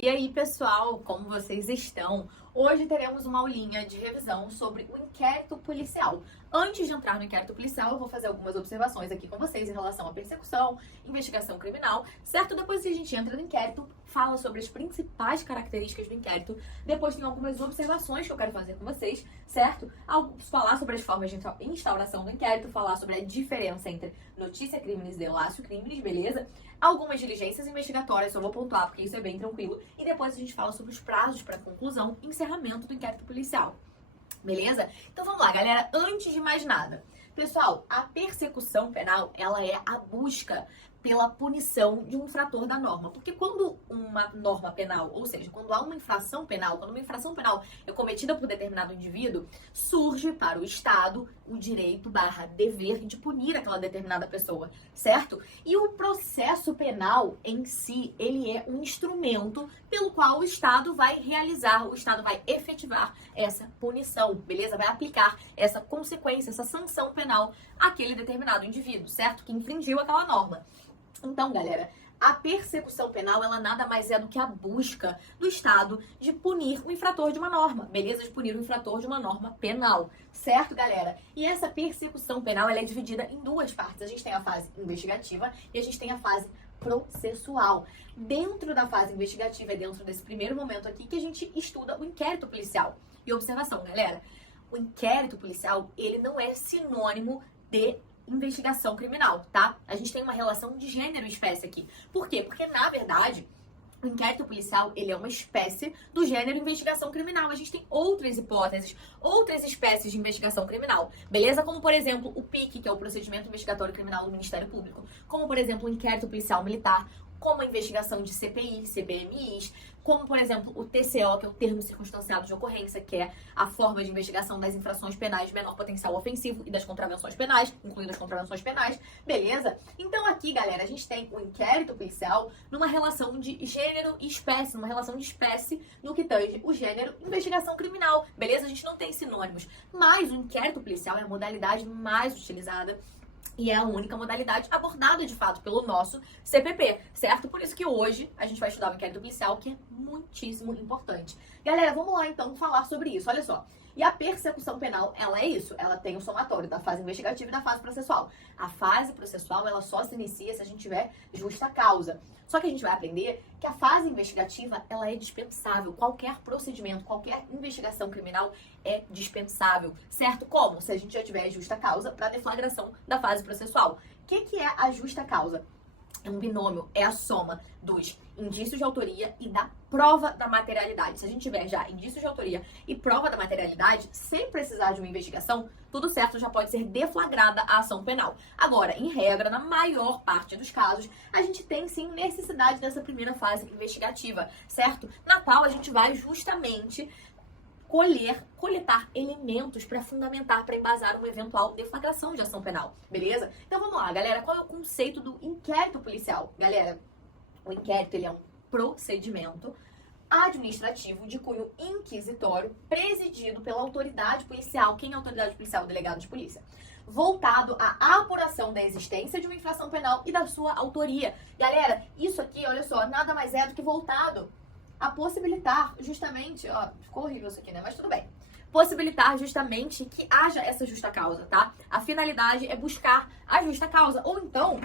E aí, pessoal, como vocês estão? Hoje teremos uma aulinha de revisão sobre o inquérito policial. Antes de entrar no inquérito policial, eu vou fazer algumas observações aqui com vocês em relação à persecução, investigação criminal, certo? Depois que a gente entra no inquérito, fala sobre as principais características do inquérito. Depois tem algumas observações que eu quero fazer com vocês, certo? Falar sobre as formas de instauração do inquérito, falar sobre a diferença entre notícia crimes e delácio crimes, beleza? Algumas diligências investigatórias, só vou pontuar porque isso é bem tranquilo. E depois a gente fala sobre os prazos para conclusão e encerramento do inquérito policial. Beleza? Então vamos lá, galera. Antes de mais nada, pessoal, a persecução penal, ela é a busca pela punição de um infrator da norma. Porque quando uma norma penal, ou seja, quando há uma infração penal, quando uma infração penal é cometida por determinado indivíduo, surge para o Estado o direito / dever de punir aquela determinada pessoa, certo? E o processo penal em si, ele é um instrumento pelo qual o Estado vai realizar, o Estado vai efetivar essa punição, beleza? Vai aplicar essa consequência, essa sanção penal àquele determinado indivíduo, certo? Que infringiu aquela norma. Então, galera, a persecução penal, ela nada mais é do que a busca do Estado de punir o infrator de uma norma, beleza? De punir o infrator de uma norma penal, certo, galera? E essa persecução penal, ela é dividida em duas partes. A gente tem a fase investigativa e a gente tem a fase processual. Dentro da fase investigativa, é dentro desse primeiro momento aqui que a gente estuda o inquérito policial. E observação, galera, o inquérito policial, ele não é sinônimo de investigação criminal, tá? A gente tem uma relação de gênero e espécie aqui. Por quê? Porque, na verdade, o inquérito policial, ele é uma espécie do gênero investigação criminal. A gente tem outras hipóteses, outras espécies de investigação criminal, beleza? Como, por exemplo, o PIC, que é o Procedimento Investigatório Criminal do Ministério Público. Como, por exemplo, o inquérito policial militar. Como a investigação de CPI, CPMIs, como, por exemplo, o TCO, que é o termo circunstanciado de ocorrência, que é a forma de investigação das infrações penais de menor potencial ofensivo e das contravenções penais, incluindo as contravenções penais, beleza? Então aqui, galera, a gente tem o inquérito policial numa relação de gênero e espécie, numa relação de espécie no que tange o gênero investigação criminal, beleza? A gente não tem sinônimos, mas o inquérito policial é a modalidade mais utilizada e é a única modalidade abordada, de fato, pelo nosso CPP, certo? Por isso que hoje a gente vai estudar o inquérito policial, que é muitíssimo importante. Galera, vamos lá, então, falar sobre isso. Olha só. E a persecução penal, ela é isso. Ela tem o somatório da fase investigativa e da fase processual. A fase processual, ela só se inicia se a gente tiver justa causa. Só que a gente vai aprender que a fase investigativa, ela é dispensável. Qualquer procedimento, qualquer investigação criminal é dispensável, certo? Como? Se a gente já tiver justa causa para deflagração da fase processual. O que é a justa causa? É um binômio, é a soma dos indícios de autoria e da prova da materialidade. Se a gente tiver já indícios de autoria e prova da materialidade, sem precisar de uma investigação, tudo certo, já pode ser deflagrada a ação penal. Agora, em regra, na maior parte dos casos, a gente tem sim necessidade dessa primeira fase investigativa, certo? Na qual a gente vai justamente coletar elementos para fundamentar, para embasar uma eventual deflagração de ação penal, beleza? Então vamos lá, galera, qual é o conceito do inquérito policial? Galera, o inquérito, ele é um procedimento administrativo de cunho inquisitório presidido pela autoridade policial. Quem é a autoridade policial? O delegado de polícia. Voltado à apuração da existência de uma infração penal e da sua autoria. Galera, isso aqui, olha só, nada mais é do que voltado a possibilitar justamente, ó, ficou horrível isso aqui, né? Mas tudo bem. Possibilitar justamente que haja essa justa causa, tá? A finalidade é buscar a justa causa, ou então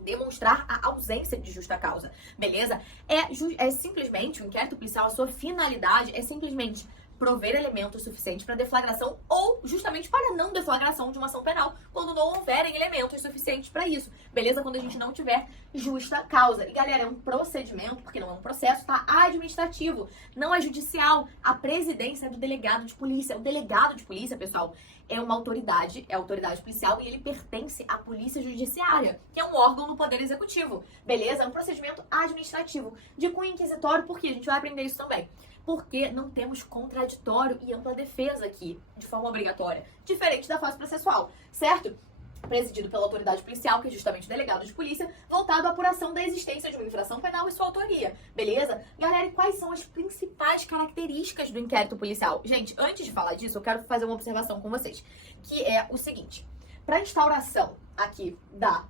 demonstrar a ausência de justa causa, beleza? É simplesmente, o inquérito policial, a sua finalidade é simplesmente prover elementos suficientes para deflagração ou justamente para não deflagração de uma ação penal, quando não houverem elementos suficientes para isso, beleza? Quando a gente não tiver justa causa. E galera, é um procedimento, porque não é um processo, tá? Administrativo, não é judicial. A presidência é do delegado de polícia. O delegado de polícia, pessoal, é uma autoridade, é a autoridade policial e ele pertence à polícia judiciária, que é um órgão do poder executivo, beleza? É um procedimento administrativo de cunho inquisitório, porque a gente vai aprender isso também. Porque não temos contraditório e ampla defesa aqui, de forma obrigatória, diferente da fase processual, certo? Presidido pela autoridade policial, que é justamente o delegado de polícia, voltado à apuração da existência de uma infração penal e sua autoria, beleza? Galera, e quais são as principais características do inquérito policial? Gente, antes de falar disso, eu quero fazer uma observação com vocês, que é o seguinte. para instauração aqui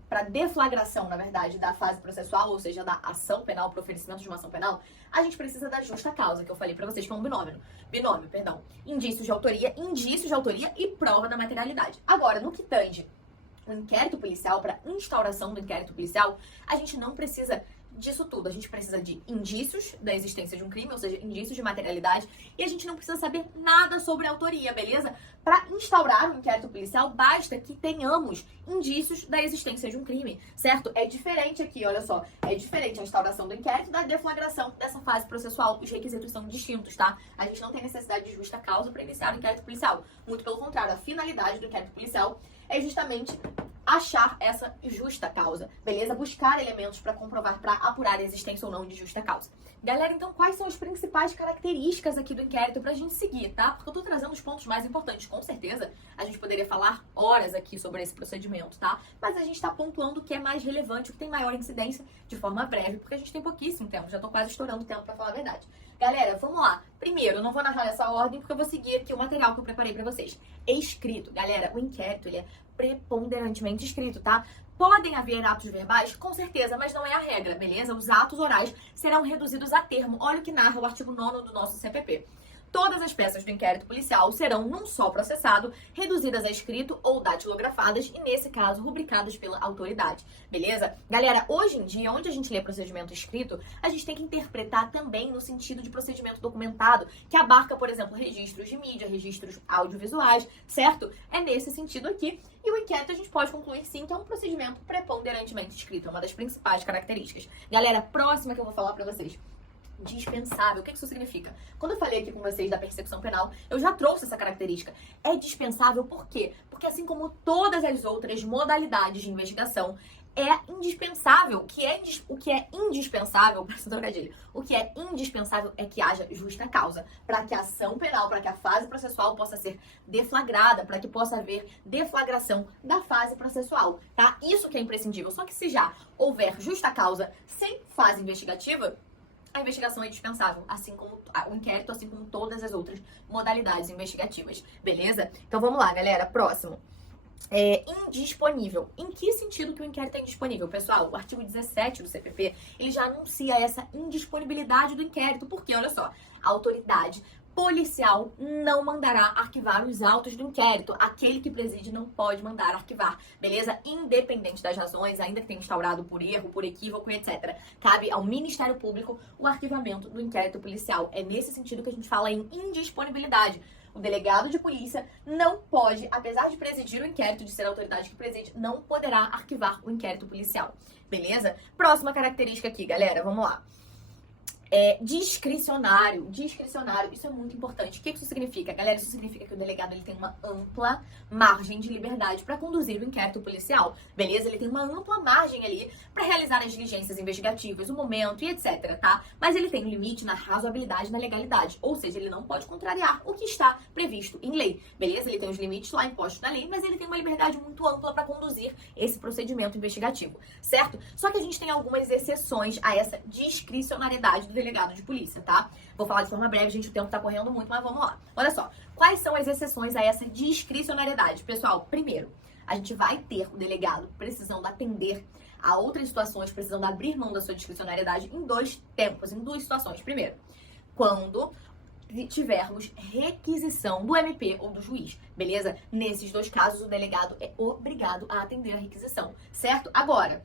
para deflagração, na verdade, da fase processual, ou seja, da ação penal, para oferecimento de uma ação penal, a gente precisa da justa causa, que eu falei para vocês que é um binômio, perdão. Indícios de autoria e prova da materialidade. Agora, no que tange o inquérito policial, para instauração do inquérito policial, a gente não precisa disso tudo. A gente precisa de indícios da existência de um crime, ou seja, indícios de materialidade, e a gente não precisa saber nada sobre a autoria, beleza? Para instaurar um inquérito policial, basta que tenhamos indícios da existência de um crime, certo? É diferente aqui, olha só, é diferente a instauração do inquérito da deflagração dessa fase processual. Os requisitos são distintos, tá? A gente não tem necessidade de justa causa para iniciar o inquérito policial. Muito pelo contrário, a finalidade do inquérito policial é justamente achar essa justa causa, beleza? Buscar elementos para comprovar, para apurar a existência ou não de justa causa. Galera, então quais são as principais características aqui do inquérito pra gente seguir, tá? Porque eu tô trazendo os pontos mais importantes. Com certeza, a gente poderia falar horas aqui sobre esse procedimento, tá? Mas a gente tá pontuando o que é mais relevante, o que tem maior incidência, de forma breve, porque a gente tem pouquíssimo tempo. Já tô quase estourando o tempo pra falar a verdade. Galera, vamos lá. Primeiro, eu não vou narrar nessa ordem, porque eu vou seguir aqui o material que eu preparei pra vocês. Escrito. Galera, o inquérito, ele é preponderantemente escrito, tá? Podem haver atos verbais? Com certeza, mas não é a regra, beleza? Os atos orais serão reduzidos a termo. Olha o que narra o artigo 9º do nosso CPP. Todas as peças do inquérito policial serão, num só processado, reduzidas a escrito ou datilografadas e, nesse caso, rubricadas pela autoridade. Beleza? Galera, hoje em dia, onde a gente lê procedimento escrito, a gente tem que interpretar também no sentido de procedimento documentado, que abarca, por exemplo, registros de mídia, registros audiovisuais, certo? É nesse sentido aqui. E o inquérito a gente pode concluir, sim, que é um procedimento preponderantemente escrito. É uma das principais características. Galera, próxima que eu vou falar pra vocês. Dispensável. O que isso significa? Quando eu falei aqui com vocês da persecução penal, eu já trouxe essa característica. É dispensável por quê? Porque assim como todas as outras modalidades de investigação, é indispensável. O que é indispensável, o que é indispensável é que haja justa causa, para que a ação penal, para que a fase processual possa ser deflagrada, para que possa haver deflagração da fase processual, tá? Isso que é imprescindível. Só que se já houver justa causa sem fase investigativa, a investigação é dispensável, assim como o inquérito, assim como todas as outras modalidades investigativas, beleza? Então vamos lá, galera, próximo. Indisponível. Em que sentido que o inquérito é indisponível, pessoal? O artigo 17 do CPP, ele já anuncia essa indisponibilidade do inquérito, porque, olha só, a autoridade policial não mandará arquivar os autos do inquérito. Aquele que preside não pode mandar arquivar, beleza? Independente das razões, ainda que tenha instaurado por erro, por equívoco, etc. Cabe ao Ministério Público o arquivamento do inquérito policial. É nesse sentido que a gente fala em indisponibilidade. O delegado de polícia não pode, apesar de presidir o inquérito, de ser a autoridade que preside, não poderá arquivar o inquérito policial, beleza? Próxima característica aqui, galera, vamos lá. Discricionário, isso é muito importante. O que isso significa? Galera, isso significa que o delegado ele tem uma ampla margem de liberdade para conduzir o inquérito policial, beleza? Ele tem uma ampla margem ali para realizar as diligências investigativas, o momento e etc, tá? Mas ele tem um limite na razoabilidade e na legalidade, ou seja, ele não pode contrariar o que está previsto em lei, beleza? Ele tem os limites lá impostos na lei, mas ele tem uma liberdade muito ampla para conduzir esse procedimento investigativo, certo? Só que a gente tem algumas exceções a essa discricionariedade do delegado de polícia, tá? Vou falar de forma breve, gente, o tempo tá correndo muito, mas vamos lá. Olha só, quais são as exceções a essa discricionariedade? Pessoal, primeiro, a gente vai ter o delegado precisando atender a outras situações, precisando abrir mão da sua discricionariedade em dois tempos, em duas situações. Primeiro, quando tivermos requisição do MP ou do juiz, beleza? Nesses dois casos, o delegado é obrigado a atender a requisição, certo? Agora,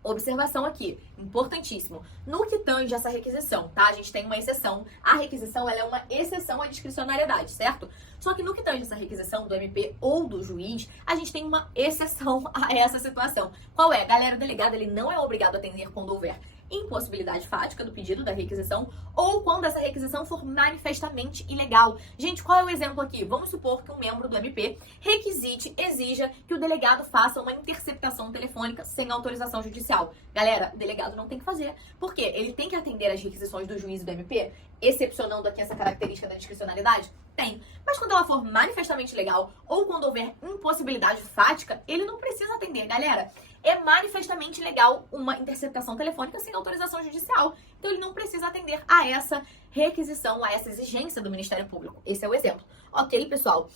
observação aqui, importantíssimo. No que tange essa requisição, tá? A gente tem uma exceção. A requisição, ela é uma exceção à discricionariedade, certo? Só que no que tange essa requisição do MP ou do juiz, a gente tem uma exceção a essa situação. Qual é? Galera, o delegado, ele não é obrigado a atender quando houver impossibilidade fática do pedido da requisição ou quando essa requisição for manifestamente ilegal. Gente, qual é o exemplo aqui? Vamos supor que um membro do MP requisite, exija que o delegado faça uma interceptação telefônica sem autorização judicial. Galera, o delegado não tem que fazer. Por quê? Ele tem que atender às requisições do juiz e do MP, excepcionando aqui essa característica da discricionalidade? Tem. Mas quando ela for manifestamente legal ou quando houver impossibilidade fática, ele não precisa atender, galera. É manifestamente legal uma interceptação telefônica sem autorização judicial. Então ele não precisa atender a essa requisição a essa exigência do Ministério Público. Esse é o exemplo. Ok, pessoal?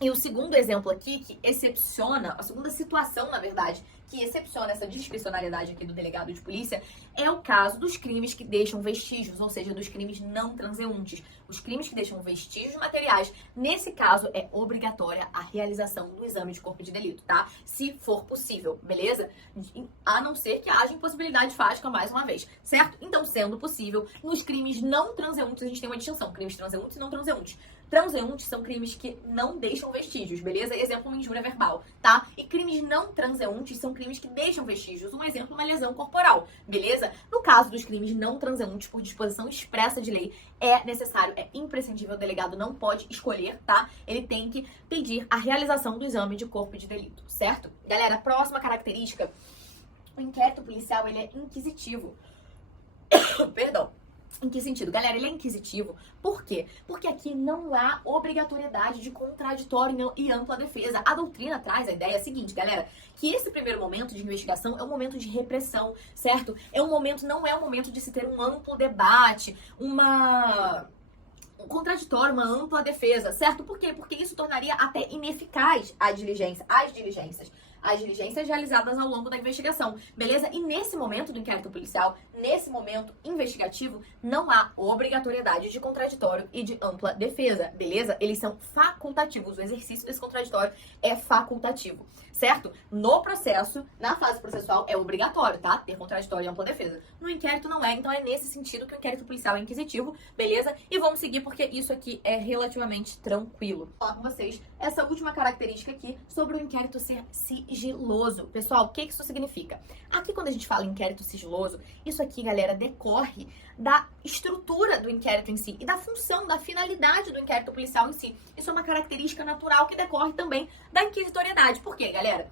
E o segundo exemplo aqui, que excepciona, a segunda situação, na verdade, que excepciona essa discricionariedade aqui do delegado de polícia, é o caso dos crimes que deixam vestígios, ou seja, dos crimes não transeuntes. Os crimes que deixam vestígios materiais, nesse caso, é obrigatória a realização do exame de corpo de delito, tá? Se for possível, beleza? A não ser que haja impossibilidade fática mais uma vez, certo? Então, sendo possível, nos crimes não transeuntes, a gente tem uma distinção, crimes transeuntes e não transeuntes. Transeuntes são crimes que não deixam vestígios, beleza? Exemplo, uma injúria verbal, tá? E crimes não transeuntes são crimes que deixam vestígios. Um exemplo, uma lesão corporal, beleza? No caso dos crimes não transeuntes, por disposição expressa de lei, é necessário, é imprescindível, o delegado não pode escolher, tá? Ele tem que pedir a realização do exame de corpo de delito, certo? Galera, próxima característica, o inquérito policial, ele é inquisitivo. Perdão. Em que sentido? Galera, ele é inquisitivo. Por quê? Porque aqui não há obrigatoriedade de contraditório e ampla defesa. A doutrina traz a ideia seguinte, galera, que esse primeiro momento de investigação é um momento de repressão, certo? Não é um momento de se ter um amplo debate, um contraditório, uma ampla defesa, certo? Por quê? Porque isso tornaria até ineficaz as diligências realizadas ao longo da investigação, beleza? E nesse momento do inquérito policial, nesse momento investigativo, não há obrigatoriedade de contraditório e de ampla defesa, beleza? Eles são facultativos, o exercício desse contraditório é facultativo, certo? No processo, na fase processual, é obrigatório, tá? Ter contraditório e ampla defesa. No inquérito não é, então é nesse sentido que o inquérito policial é inquisitivo, beleza? E vamos seguir porque isso aqui é relativamente tranquilo. Vou falar com vocês essa última característica aqui sobre o inquérito ser sigiloso. Pessoal, o que isso significa? Aqui, quando a gente fala em inquérito sigiloso, isso aqui, galera, decorre da estrutura do inquérito em si e da função, da finalidade do inquérito policial em si. Isso é uma característica natural que decorre também da inquisitoriedade. Por quê, galera?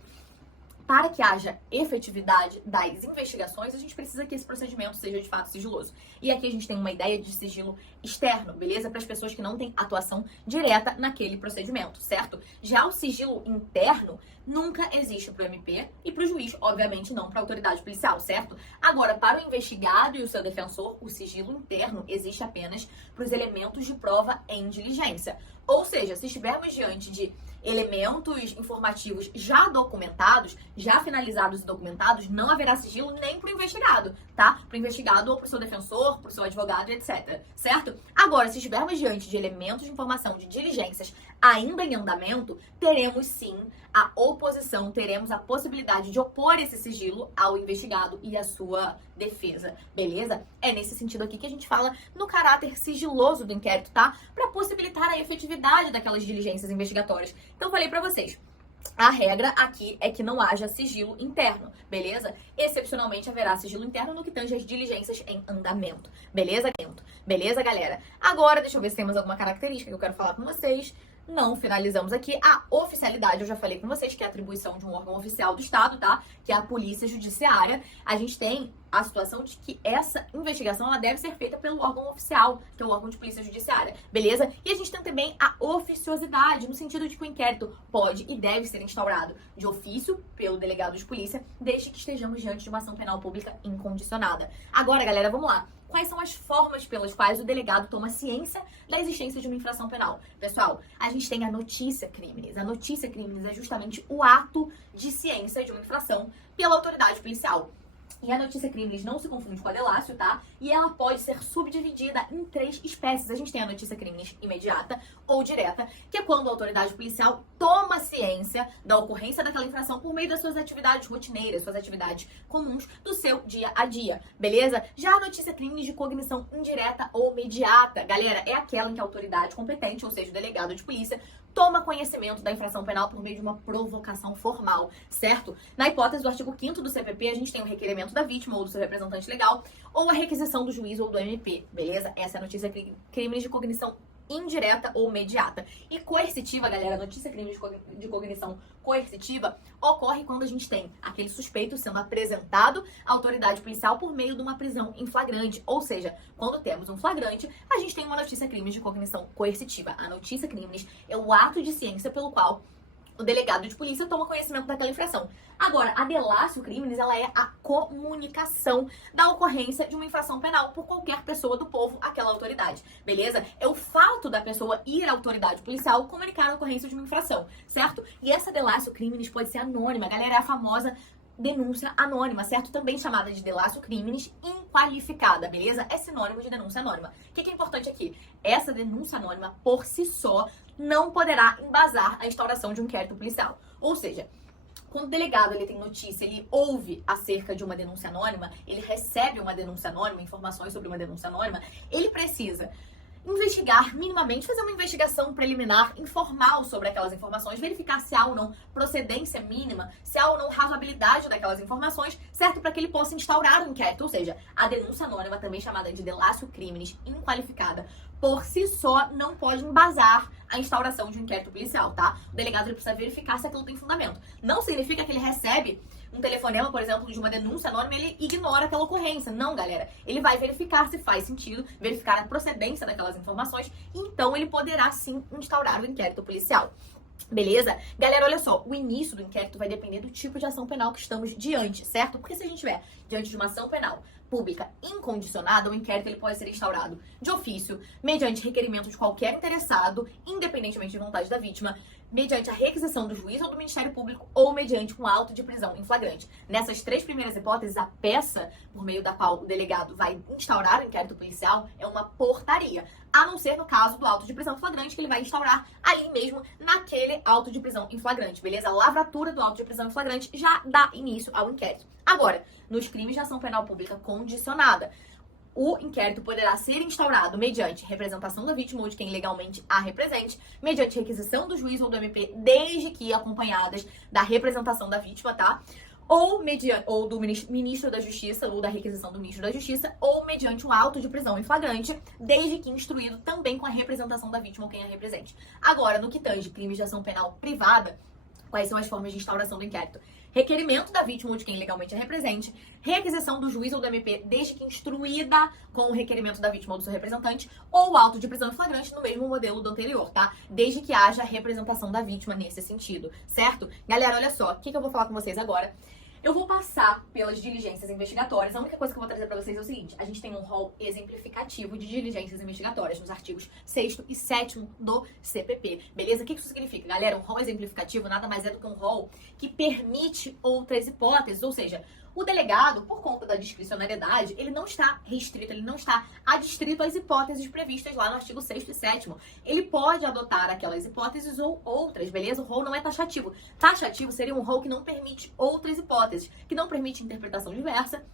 Para que haja efetividade das investigações, a gente precisa que esse procedimento seja de fato sigiloso. E aqui a gente tem uma ideia de sigilo externo, beleza? Para as pessoas que não têm atuação direta naquele procedimento, certo? Já o sigilo interno nunca existe para o MP e para o juiz, obviamente não para a autoridade policial, certo? Agora, para o investigado e o seu defensor, o sigilo interno existe apenas para os elementos de prova em diligência. Ou seja, se estivermos diante de elementos informativos já documentados, já finalizados e documentados, não haverá sigilo nem para o investigado, tá? Para o investigado ou para o seu defensor, para o seu advogado, etc. Certo? Agora, se estivermos diante de elementos de informação de diligências ainda em andamento, teremos sim a oposição, teremos a possibilidade de opor esse sigilo ao investigado e à sua defesa, beleza? É nesse sentido aqui que a gente fala no caráter sigiloso do inquérito, tá? Para possibilitar a efetividade daquelas diligências investigatórias. Então, falei pra vocês, a regra aqui é que não haja sigilo interno, beleza? Excepcionalmente haverá sigilo interno no que tange as diligências em andamento, beleza? Beleza, galera? Agora, deixa eu ver se temos alguma característica que eu quero falar com vocês. Não finalizamos aqui. A oficialidade, eu já falei com vocês, que é a atribuição de um órgão oficial do Estado, tá? Que é a Polícia Judiciária. A gente tem a situação de que essa investigação ela deve ser feita pelo órgão oficial, que é o órgão de Polícia Judiciária, beleza? E a gente tem também a oficiosidade, no sentido de que o inquérito pode e deve ser instaurado de ofício pelo delegado de polícia, desde que estejamos diante de uma ação penal pública incondicionada. Agora, galera, vamos lá. Quais são as formas pelas quais o delegado toma ciência da existência de uma infração penal? Pessoal, a gente tem a notícia crimes. A notícia crimes é justamente o ato de ciência de uma infração pela autoridade policial. E a notícia crimes não se confunde com a delácio, tá? E ela pode ser subdividida em 3 espécies. A gente tem a notícia crimes imediata ou direta, que é quando a autoridade policial toma ciência da ocorrência daquela infração por meio das suas atividades rotineiras, suas atividades comuns do seu dia a dia, beleza? Já a notícia crimes de cognição indireta ou imediata, galera, é aquela em que a autoridade competente, ou seja, o delegado de polícia, toma conhecimento da infração penal por meio de uma provocação formal, certo? Na hipótese do artigo 5º do CPP, a gente tem o requerimento da vítima ou do seu representante legal, ou a requisição do juiz ou do MP, beleza? Essa é a notícia crimes de cognição indireta ou imediata. E coercitiva, galera, a notícia crime de cognição coercitiva ocorre quando a gente tem aquele suspeito sendo apresentado à autoridade policial por meio de uma prisão em flagrante. Ou seja, quando temos um flagrante, a gente tem uma notícia crime de cognição coercitiva. A notícia crimes é o ato de ciência pelo qual o delegado de polícia toma conhecimento daquela infração. Agora, a delatio criminis, ela é a comunicação da ocorrência de uma infração penal por qualquer pessoa do povo àquela autoridade, beleza? É o fato da pessoa ir à autoridade policial comunicar a ocorrência de uma infração, certo? E essa delatio criminis pode ser anônima, galera, é a famosa denúncia anônima, certo? Também chamada de delatio criminis inqualificada, beleza? É sinônimo de denúncia anônima. O que é importante aqui? Essa denúncia anônima, por si só, não poderá embasar a instauração de um inquérito policial. Ou seja, quando o delegado ele tem notícia, ele ouve acerca de uma denúncia anônima, ele recebe uma denúncia anônima, informações sobre uma denúncia anônima, ele precisa investigar minimamente, fazer uma investigação preliminar, informal sobre aquelas informações, verificar se há ou não procedência mínima, se há ou não razoabilidade daquelas informações, certo? Para que ele possa instaurar um inquérito. Ou seja, a denúncia anônima, também chamada de delatio criminis inqualificada, por si só não pode embasar a instauração de um inquérito policial, tá? O delegado ele precisa verificar se aquilo tem fundamento. Não significa que ele recebe um telefonema, por exemplo, de uma denúncia anônima, ele ignora aquela ocorrência. Não, galera. Ele vai verificar se faz sentido, verificar a procedência daquelas informações, e então ele poderá sim instaurar o inquérito policial. Beleza? Galera, olha só, o início do inquérito vai depender do tipo de ação penal que estamos diante, certo? Porque se a gente estiver diante de uma ação penal pública incondicionada, o inquérito ele pode ser instaurado de ofício, mediante requerimento de qualquer interessado, independentemente de vontade da vítima, mediante a requisição do juiz ou do Ministério Público ou mediante um auto de prisão em flagrante. Nessas três primeiras hipóteses, a peça por meio da qual o delegado vai instaurar o inquérito policial é uma portaria, a não ser no caso do auto de prisão em flagrante, que ele vai instaurar ali mesmo naquele auto de prisão em flagrante, beleza? A lavratura do auto de prisão em flagrante já dá início ao inquérito. Agora, nos crimes de ação penal pública condicionada, o inquérito poderá ser instaurado mediante representação da vítima ou de quem legalmente a represente, mediante requisição do juiz ou do MP, desde que acompanhadas da representação da vítima, tá? Ou do ministro da Justiça, ou da requisição do ministro da Justiça, ou mediante um auto de prisão em flagrante, desde que instruído também com a representação da vítima ou quem a represente. Agora, no que tange crimes de ação penal privada, quais são as formas de instauração do inquérito? Requerimento da vítima ou de quem legalmente a represente, requisição do juiz ou do MP, desde que instruída com o requerimento da vítima ou do seu representante, ou auto de prisão em flagrante no mesmo modelo do anterior, tá? Desde que haja representação da vítima nesse sentido, certo? Galera, olha só, o que eu vou falar com vocês agora? Eu vou passar pelas diligências investigatórias. A única coisa que eu vou trazer pra vocês é o seguinte: a gente tem um rol exemplificativo de diligências investigatórias nos artigos 6º e 7º do CPP, beleza? O que isso significa, galera? Um rol exemplificativo nada mais é do que um rol que permite outras hipóteses, ou seja, o delegado, por conta da discricionariedade, ele não está restrito, ele não está adstrito às hipóteses previstas lá no artigo 6º e 7º. Ele pode adotar aquelas hipóteses ou outras, beleza? O rol não é taxativo. Taxativo seria um rol que não permite outras hipóteses, que não permite interpretação diversa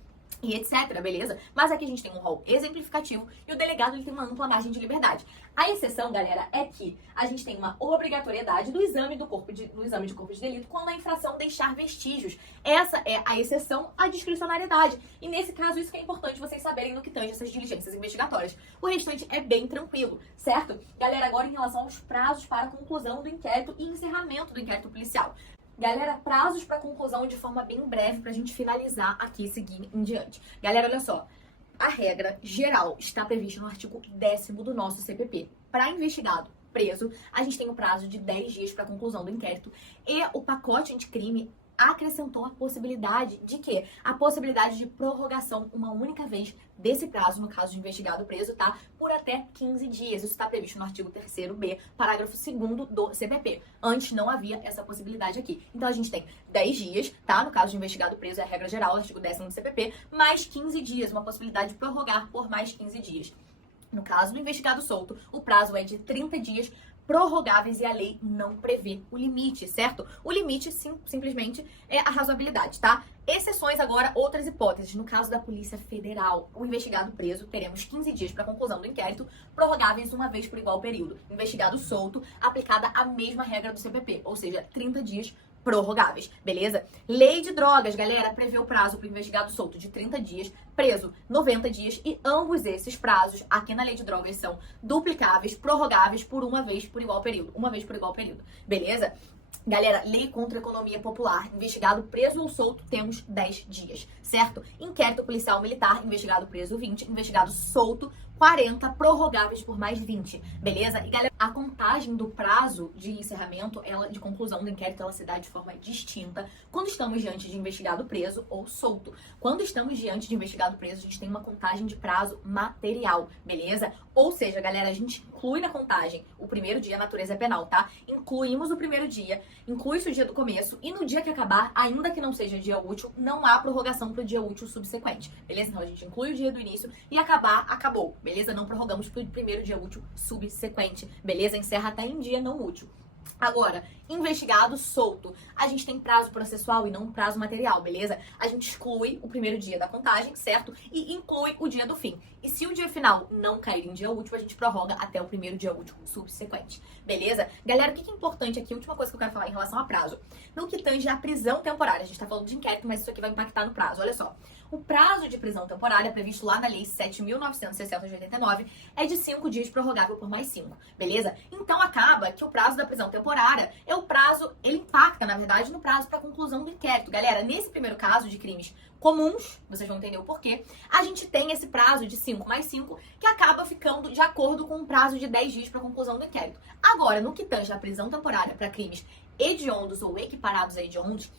e etc, beleza? Mas aqui a gente tem um rol exemplificativo e o delegado ele tem uma ampla margem de liberdade. A exceção, galera, é que a gente tem uma obrigatoriedade do exame de corpo de delito quando a infração deixar vestígios. Essa é a exceção à discricionariedade. E nesse caso, isso que é importante vocês saberem no que tange essas diligências investigatórias. O restante é bem tranquilo, certo? Galera, agora em relação aos prazos para a conclusão do inquérito e encerramento do inquérito policial. Galera, prazos para conclusão de forma bem breve pra gente finalizar aqui e seguir em diante. Galera, olha só. A regra geral está prevista no artigo 10º do nosso CPP. Para investigado preso, a gente tem um prazo de 10 dias para conclusão do inquérito. E o pacote anticrime acrescentou a possibilidade de quê? A possibilidade de prorrogação uma única vez desse prazo, no caso de investigado preso, tá? Por até 15 dias. Isso está previsto no artigo 3º-B, parágrafo 2º do CPP. Antes não havia essa possibilidade aqui. Então a gente tem 10 dias, tá? No caso de investigado preso, é a regra geral, artigo 10º do CPP, mais 15 dias, uma possibilidade de prorrogar por mais 15 dias. No caso do investigado solto, o prazo é de 30 dias prorrogáveis e a lei não prevê o limite, certo? O limite, simplesmente, é a razoabilidade, tá? Exceções agora, outras hipóteses. No caso da Polícia Federal, o investigado preso, teremos 15 dias para a conclusão do inquérito, prorrogáveis uma vez por igual período. Investigado solto, aplicada a mesma regra do CPP, ou seja, 30 dias prorrogáveis, beleza? Lei de drogas, galera, prevê o prazo para o investigado solto de 30 dias, preso 90 dias, e ambos esses prazos, aqui na lei de drogas, são duplicáveis, prorrogáveis por uma vez por igual período. Uma vez por igual período, beleza? Galera, lei contra a economia popular, investigado preso ou solto, temos 10 dias, certo? Inquérito policial militar, investigado preso 20, investigado solto 40 prorrogáveis por mais 20, beleza? E galera, a contagem do prazo de encerramento, ela de conclusão do inquérito, ela se dá de forma distinta quando estamos diante de investigado preso ou solto. Quando estamos diante de investigado preso, a gente tem uma contagem de prazo material, beleza? Ou seja, galera, a gente inclui na contagem o primeiro dia, a natureza é penal, tá? Incluímos o primeiro dia, inclui-se o dia do começo e no dia que acabar, ainda que não seja dia útil, não há prorrogação para o dia útil subsequente, beleza? Então a gente inclui o dia do início e acabar, acabou, beleza? Não prorrogamos para o primeiro dia útil subsequente, beleza? Encerra até em dia não útil. Agora, investigado solto, a gente tem prazo processual e não prazo material, beleza? A gente exclui o primeiro dia da contagem, certo? E inclui o dia do fim. E se o dia final não cair em dia útil, a gente prorroga até o primeiro dia útil subsequente, beleza? Galera, o que é importante aqui? A última coisa que eu quero falar em relação a prazo. No que tange à prisão temporária, a gente tá falando de inquérito, mas isso aqui vai impactar no prazo, olha só. O prazo de prisão temporária previsto lá na Lei 7.960 de 89 é de 5 dias prorrogável por mais 5, beleza? Então acaba que o prazo da prisão temporária é o prazo, ele impacta, na verdade, no prazo para conclusão do inquérito. Galera, nesse primeiro caso de crimes comuns, vocês vão entender o porquê, a gente tem esse prazo de 5 mais 5 que acaba ficando de acordo com o prazo de 10 dias para conclusão do inquérito. Agora, no que tange à prisão temporária para crimes hediondos ou equiparados a hediondos,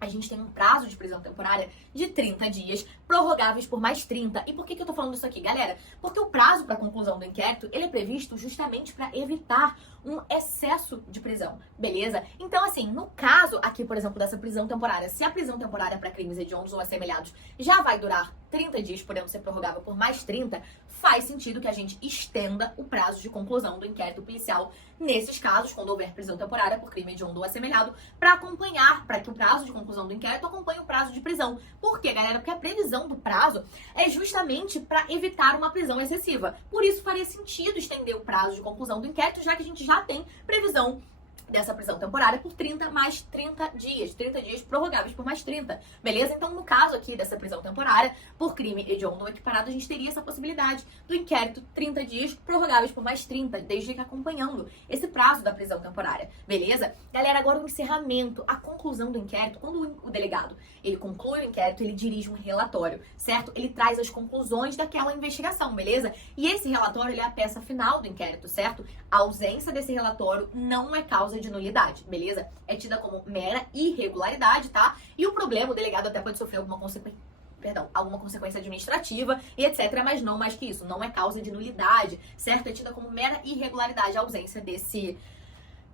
a gente tem um prazo de prisão temporária de 30 dias, prorrogáveis por mais 30. E por que eu tô falando isso aqui, galera? Porque o prazo para conclusão do inquérito, ele é previsto justamente para evitar um excesso de prisão, beleza? Então, assim, no caso aqui, por exemplo, dessa prisão temporária, se a prisão temporária para crimes hediondos ou assemelhados já vai durar 30 dias, podendo ser prorrogável por mais 30, faz sentido que a gente estenda o prazo de conclusão do inquérito policial nesses casos, quando houver prisão temporária por crime hediondo ou assemelhado, para acompanhar, para que o prazo de conclusão do inquérito acompanhe o prazo de prisão. Por quê, galera? Porque a previsão do prazo é justamente para evitar uma prisão excessiva. Por isso faria sentido estender o prazo de conclusão do inquérito, já que a gente já tem previsão dessa prisão temporária por 30 mais 30 dias. 30 dias prorrogáveis por mais 30, beleza? Então, no caso aqui dessa prisão temporária, por crime hediondo ou equiparado, a gente teria essa possibilidade do inquérito 30 dias prorrogáveis por mais 30, desde que acompanhando esse prazo da prisão temporária, beleza? Galera, agora o encerramento, a conclusão do inquérito, quando o delegado, ele conclui o inquérito, ele dirige um relatório, certo? Ele traz as conclusões daquela investigação, beleza? E esse relatório, ele é a peça final do inquérito, certo? A ausência desse relatório não é causa de nulidade, beleza? É tida como mera irregularidade, tá? E o problema, o delegado até pode sofrer alguma consequência administrativa e etc, mas não mais que isso, não é causa de nulidade, certo? É tida como mera irregularidade a ausência desse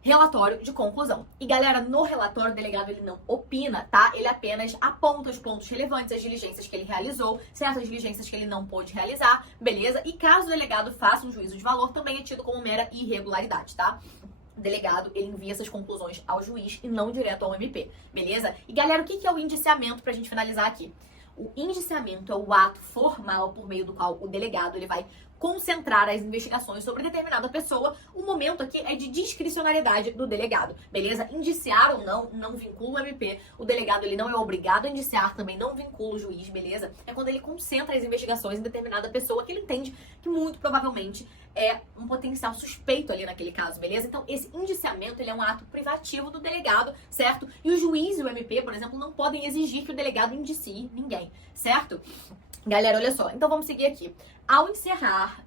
relatório de conclusão. E galera, no relatório o delegado ele não opina, tá? Ele apenas aponta os pontos relevantes, as diligências que ele realizou, certas diligências que ele não pôde realizar, beleza? E caso o delegado faça um juízo de valor, também é tido como mera irregularidade, tá? O delegado, ele envia essas conclusões ao juiz e não direto ao MP, beleza? E galera, o que é o indiciamento pra gente finalizar aqui? O indiciamento é o ato formal por meio do qual o delegado ele vai concentrar as investigações sobre determinada pessoa. O momento aqui é de discricionariedade do delegado, beleza? Indiciar ou não vincula o MP. O delegado ele não é obrigado a indiciar, também não vincula o juiz, beleza? É quando ele concentra as investigações em determinada pessoa que ele entende que muito provavelmente é um potencial suspeito ali naquele caso, beleza? Então esse indiciamento ele é um ato privativo do delegado, certo? E o juiz e o MP, por exemplo, não podem exigir que o delegado indicie ninguém, certo? Galera, olha só, então vamos seguir aqui. Ao encerrar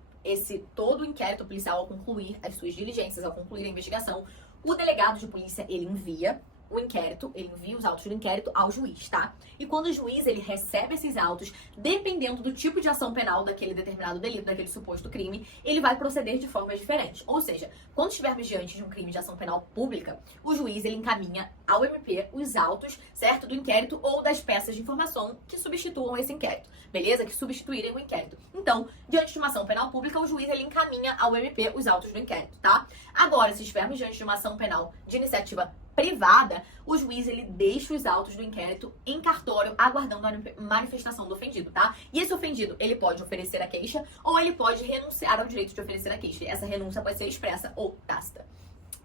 todo o inquérito policial, ao concluir as suas diligências, ao concluir a investigação, o delegado de polícia, ele envia o inquérito, ele envia os autos do inquérito ao juiz, tá? E quando o juiz, ele recebe esses autos, dependendo do tipo de ação penal daquele determinado delito, daquele suposto crime, ele vai proceder de formas diferentes. Ou seja, quando estivermos diante de um crime de ação penal pública, o juiz, ele encaminha ao MP os autos, certo, do inquérito ou das peças de informação que substituam esse inquérito, beleza? Que substituírem o inquérito. Então, diante de uma ação penal pública, o juiz, ele encaminha ao MP os autos do inquérito, tá? Agora, se estivermos diante de uma ação penal de iniciativa privada, o juiz ele deixa os autos do inquérito em cartório aguardando a manifestação do ofendido, tá? E esse ofendido, ele pode oferecer a queixa ou ele pode renunciar ao direito de oferecer a queixa. E essa renúncia pode ser expressa ou tácita.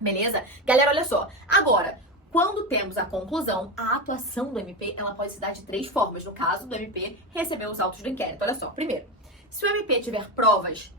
Beleza? Galera, olha só. Agora, quando temos a conclusão, a atuação do MP, ela pode se dar de 3 formas. No caso do MP receber os autos do inquérito. Olha só. Primeiro, se o MP tiver provas,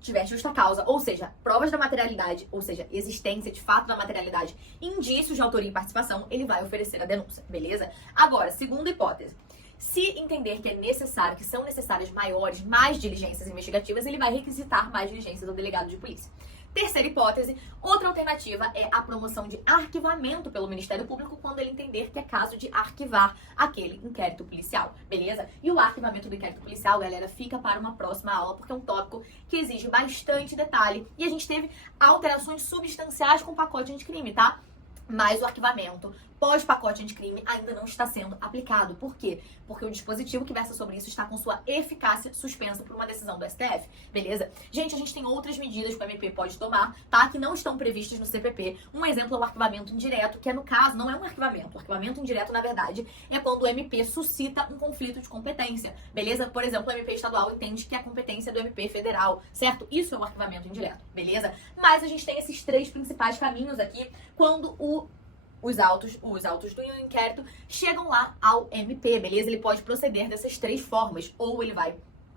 tiver justa causa, ou seja, provas da materialidade, ou seja, existência de fato da materialidade, indícios de autoria e participação, ele vai oferecer a denúncia, beleza? Agora, segunda hipótese. Se entender que é necessário, que são necessárias mais diligências investigativas, ele vai requisitar mais diligências ao delegado de polícia. Terceira hipótese, outra alternativa é a promoção de arquivamento pelo Ministério Público quando ele entender que é caso de arquivar aquele inquérito policial, beleza? E o arquivamento do inquérito policial, galera, fica para uma próxima aula, porque é um tópico que exige bastante detalhe e a gente teve alterações substanciais com o pacote anticrime, tá? Mas o arquivamento pós-pacote anticrime ainda não está sendo aplicado. Por quê? Porque o dispositivo que versa sobre isso está com sua eficácia suspensa por uma decisão do STF, beleza? Gente, a gente tem outras medidas que o MP pode tomar, tá? Que não estão previstas no CPP. Um exemplo é o arquivamento indireto, que é, no caso, não é um arquivamento. O arquivamento indireto, na verdade, é quando o MP suscita um conflito de competência, beleza? Por exemplo, o MP estadual entende que é a competência do MP federal, certo? Isso é um arquivamento indireto, beleza? Mas a gente tem esses três principais caminhos aqui quando os autos do inquérito chegam lá ao MP, beleza? Ele pode proceder dessas três formas. Ou ele vai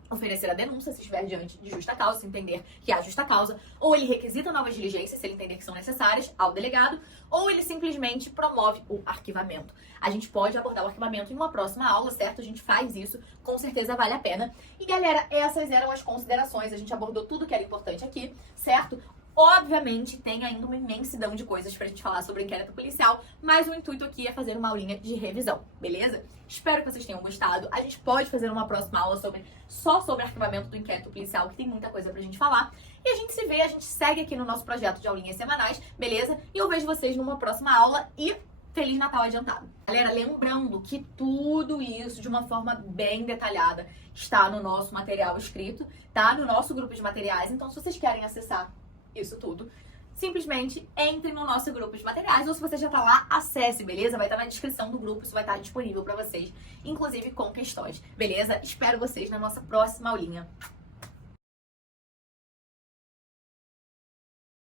oferecer a denúncia, se estiver diante de justa causa, se entender que há justa causa, ou ele requisita novas diligências, se ele entender que são necessárias, ao delegado, ou ele simplesmente promove o arquivamento. A gente pode abordar o arquivamento em uma próxima aula, certo? A gente faz isso, com certeza vale a pena. E galera, essas eram as considerações, a gente abordou tudo que era importante aqui, certo? Obviamente, tem ainda uma imensidão de coisas pra gente falar sobre o inquérito policial, mas o intuito aqui é fazer uma aulinha de revisão, beleza? Espero que vocês tenham gostado. A gente pode fazer uma próxima aula só sobre arquivamento do inquérito policial, que tem muita coisa pra gente falar. E a gente se vê, a gente segue aqui no nosso projeto de aulinhas semanais, beleza? E eu vejo vocês numa próxima aula e Feliz Natal adiantado. Galera, lembrando que tudo isso, de uma forma bem detalhada, está no nosso material escrito, tá? No nosso grupo de materiais. Então, se vocês querem acessar isso tudo, simplesmente entre no nosso grupo de materiais, ou se você já tá lá, acesse, beleza? Vai estar na descrição do grupo, isso vai estar disponível pra vocês, inclusive com questões, beleza? Espero vocês na nossa próxima aulinha.